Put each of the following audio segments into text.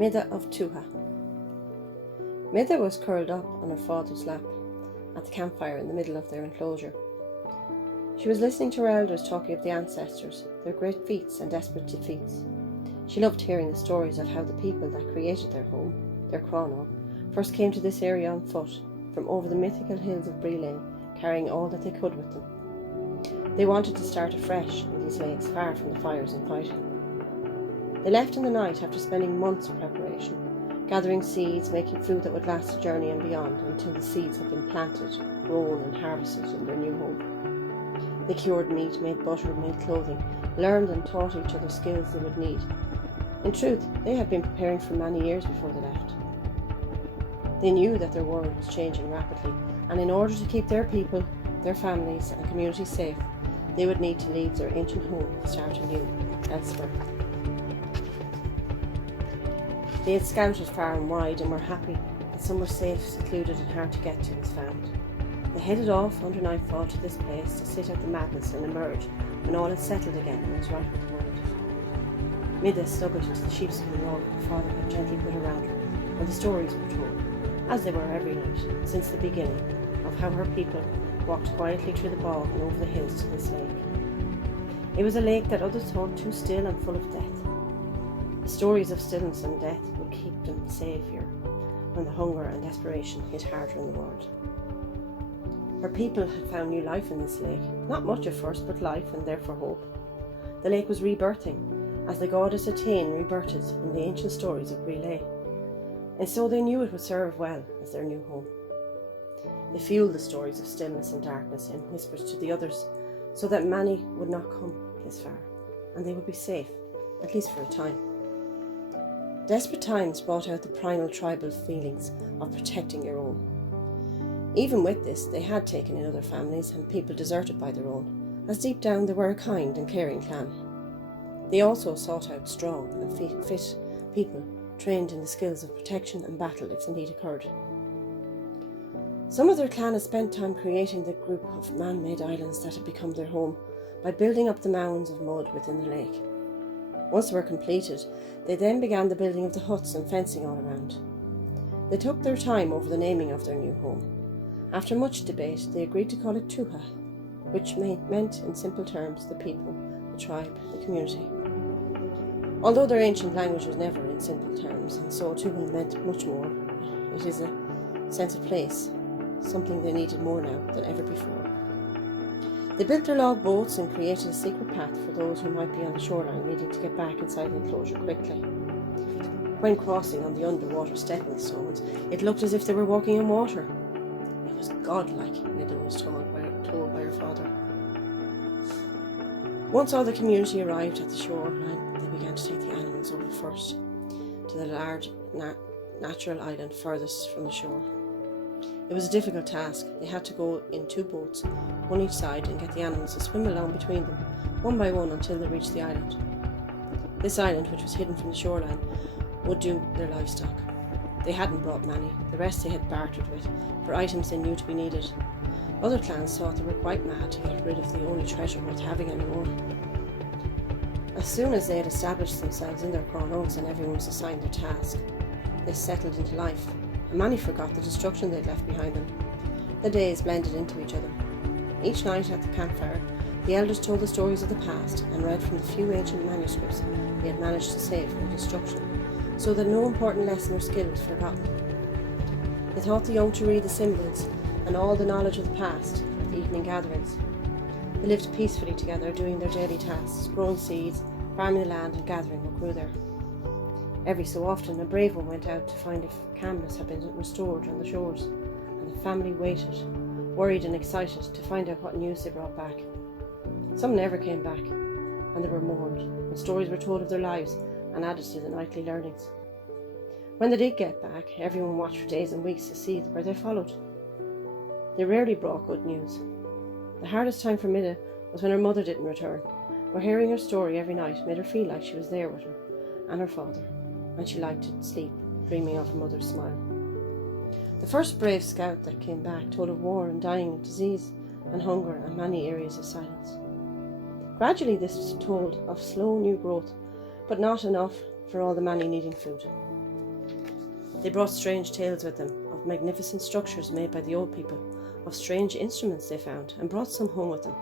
Mide of Tuatha. Mide was curled up on her father's lap at the campfire in the middle of their enclosure. She was listening to her elders talking of the ancestors, their great feats and desperate defeats. She loved hearing the stories of how the people that created their home, their Cronach, first came to this area on foot, from over the mythical hills of Brile, carrying all that they could with them. They wanted to start afresh in these lakes, far from the fires and fighting. They left in the night after spending months of preparation, gathering seeds, making food that would last the journey and beyond until the seeds had been planted, grown and harvested in their new home. They cured meat, made butter, made clothing, learned and taught each other skills they would need. In truth, they had been preparing for many years before they left. They knew that their world was changing rapidly, and in order to keep their people, their families and communities safe, they would need to leave their ancient home and start anew elsewhere. They had scouted far and wide and were happy that somewhere safe, secluded and hard to get to was found. They headed off under nightfall to this place to sit out the madness and emerge when all had settled again and was right with the world. Mide snuggled into the sheepskin rug her father had gently put around her, and the stories were told, as they were every night, since the beginning, of how her people walked quietly through the bog and over the hills to this lake. It was a lake that others thought too still and full of death. The stories of stillness and death would keep them safe here when the hunger and desperation hit harder in the world. Her people had found new life in this lake, not much at first, but life and therefore hope. The lake was rebirthing, as the goddess Atene rebirthed in the ancient stories of Brile, and so they knew it would serve well as their new home. They fueled the stories of stillness and darkness in whispers to the others, so that many would not come this far, and they would be safe, at least for a time. Desperate times brought out the primal tribal feelings of protecting your own. Even with this, they had taken in other families and people deserted by their own, as deep down they were a kind and caring clan. They also sought out strong and fit people, trained in the skills of protection and battle if the need occurred. Some of their clan had spent time creating the group of man-made islands that had become their home by building up the mounds of mud within the lake. Once they were completed, they then began the building of the huts and fencing all around. They took their time over the naming of their new home. After much debate, they agreed to call it Tuatha, which meant in simple terms the people, the tribe, the community. Although their ancient language was never in simple terms, and so Tuatha meant much more, it is a sense of place, something they needed more now than ever before. They built their log boats and created a secret path for those who might be on the shoreline needing to get back inside the enclosure quickly. When crossing on the underwater stepping stones, it looked as if they were walking in water. It was godlike, Mide was told by her father. Once all the community arrived at the shoreline, they began to take the animals over first to the large natural island furthest from the shore. It was a difficult task. They had to go in 2 boats, one each side, and get the animals to swim along between them, one by one, until they reached the island. This island, which was hidden from the shoreline, would do their livestock. They hadn't brought many, the rest they had bartered with, for items they knew to be needed. Other clans thought they were quite mad to get rid of the only treasure worth having anymore. As soon as they had established themselves in their Cronachs and everyone was assigned their task, they settled into life, and many forgot the destruction they'd left behind them. The days blended into each other. Each night at the campfire, the elders told the stories of the past and read from the few ancient manuscripts they had managed to save from destruction, so that no important lesson or skill was forgotten. They taught the young to read the symbols and all the knowledge of the past at the evening gatherings. They lived peacefully together, doing their daily tasks, growing seeds, farming the land and gathering what grew there. Every so often, a brave one went out to find if calmness had been restored on the shores, and the family waited, worried and excited to find out what news they brought back. Some never came back, and they were mourned, and stories were told of their lives and added to the nightly learnings. When they did get back, everyone watched for days and weeks to see where they followed. They rarely brought good news. The hardest time for Mide was when her mother didn't return, for hearing her story every night made her feel like she was there with her and her father, and she liked to sleep, dreaming of her mother's smile. The first brave scout that came back told of war and dying of disease and hunger and many areas of silence. Gradually this told of slow new growth, but not enough for all the many needing food. They brought strange tales with them, of magnificent structures made by the old people, of strange instruments they found, and brought some home with them.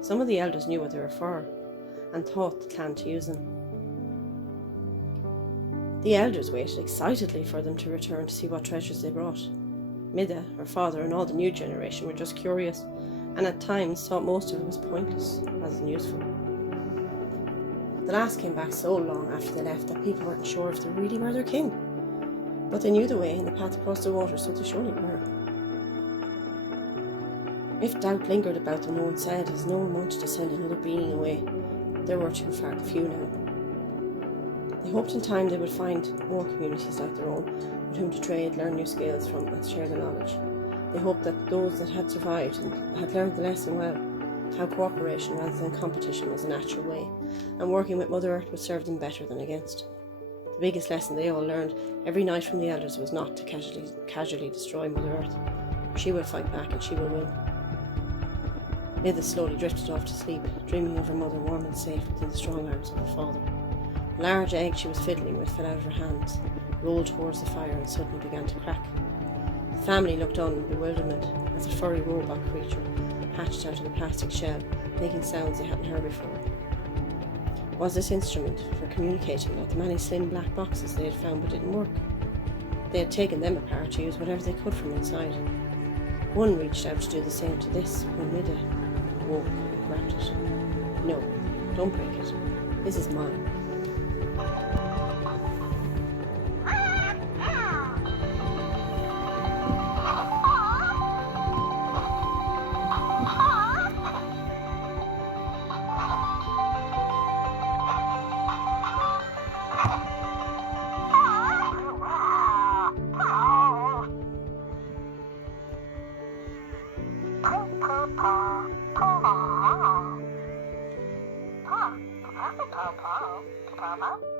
Some of the elders knew what they were for, and thought the clan to use them. The elders waited excitedly for them to return to see what treasures they brought. Mide, her father, and all the new generation were just curious, and at times thought most of it was pointless rather than useful. The last came back so long after they left that people weren't sure if they really were their king. But they knew the way and the path across the water, so they surely were. If doubt lingered about them, no one said, as no one wanted to send another being away. There were too few now. They hoped in time they would find more communities like their own, with whom to trade, learn new skills from, and share their knowledge. They hoped that those that had survived and had learned the lesson well, how cooperation rather than competition was a natural way, and working with Mother Earth would serve them better than against. The biggest lesson they all learned every night from the elders was not to casually destroy Mother Earth. She will fight back and she will win. Mide slowly drifted off to sleep, dreaming of her mother warm and safe within the strong arms of her father. A large egg she was fiddling with fell out of her hands, rolled towards the fire and suddenly began to crack. The family looked on in bewilderment as a furry robot creature hatched out of the plastic shell, making sounds they hadn't heard before. Was this instrument for communicating like the many slim black boxes they had found but didn't work? They had taken them apart to use whatever they could from inside. One reached out to do the same to this when Mide woke and grabbed it. No, don't break it. This is mine. Papa.